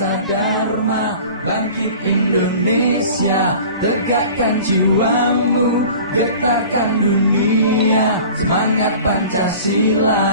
Dasa Dharma, bangkit Indonesia, tegakkan jiwamu, getarkan dunia, semangat Pancasila.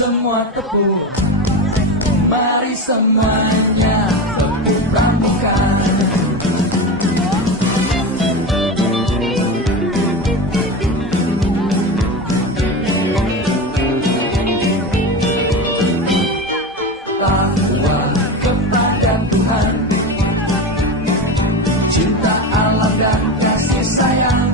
Semua tepuk, mari semuanya tepuk pramuka. Takwa kepada Tuhan, cinta alam dan kasih sayang.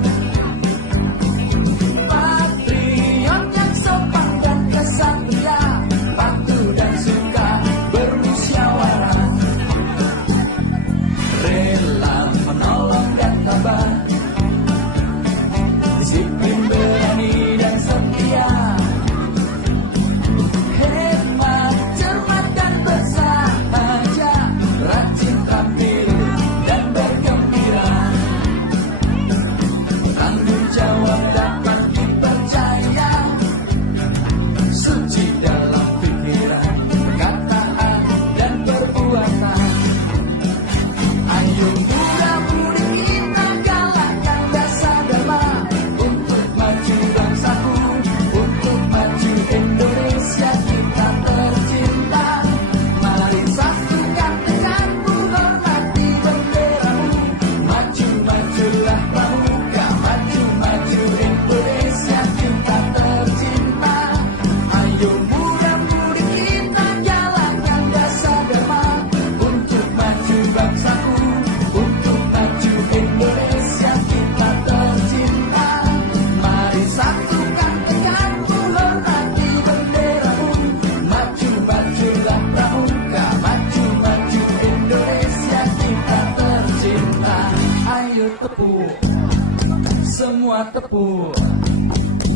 Semua tepuk,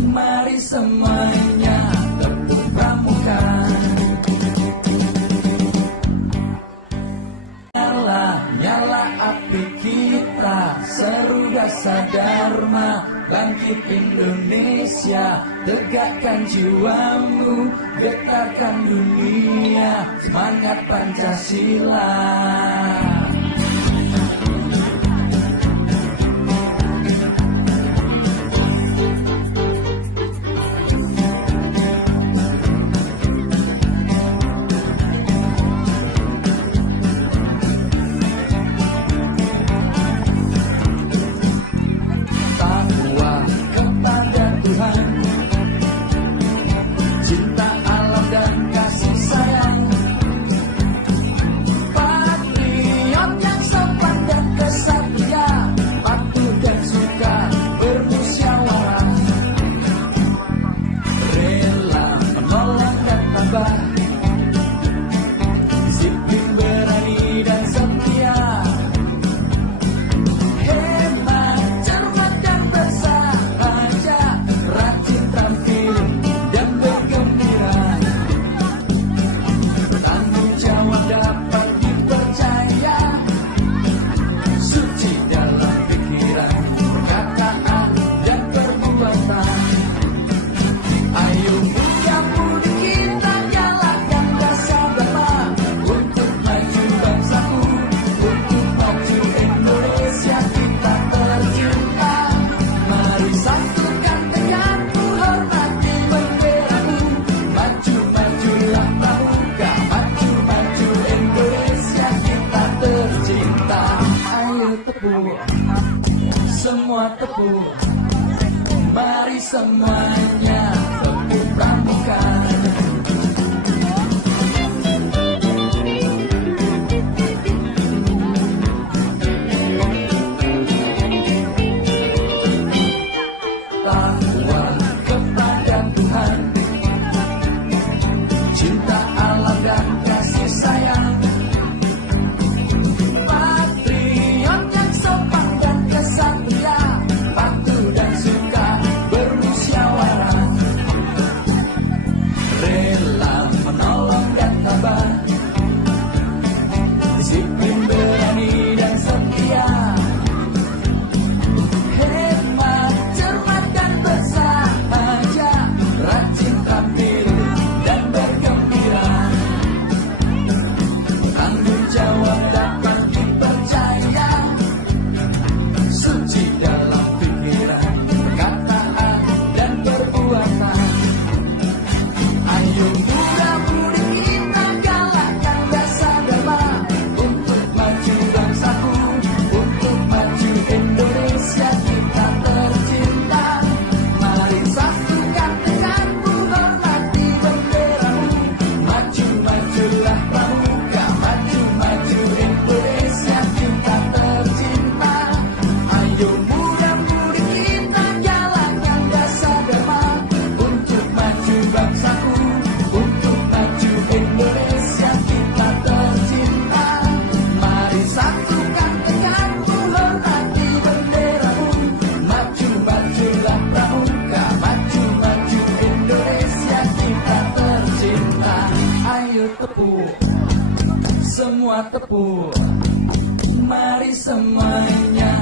mari semuanya tepuk pramuka. Nyala, nyala api kita, seru Dasa Dharma, bangkit Indonesia, tegakkan jiwamu, getarkan dunia, semangat Pancasila. tepuk, semua tepuk. Mari semuanya tepuk pramuka. Takwa kepada Tuhan, cinta Allah dan kasih sayang, patriot yang sopan dan kesatria, patuh dan suka bermusyawarah, rela menolong dan tabah, disiplin, berani dan setia, hemat, cermat dan bersahaja, rajin, tampil dan bergembira, tanggung jawab dapat dipercaya, suci dalam pikiran, perkataan dan perbuatan. Ayo muda-mudi kita galakkan rasa dharma untuk maju bangsaku, untuk maju Indonesia kita tercinta. Mari satukan tekadmu, hormati benderamu, maju-majulah pramuka, maju-maju Indonesia kita tercinta. Ayo muda-mudi kita galakkan rasa dharma untuk maju bangsaku, untuk maju Indonesia kita tercinta. Mari satukan tekadmu, hormati benderamu, maju-majulah pramuka, maju-maju Indonesia kita tercinta. Ayo tepuk, semua tepuk, mari semuanya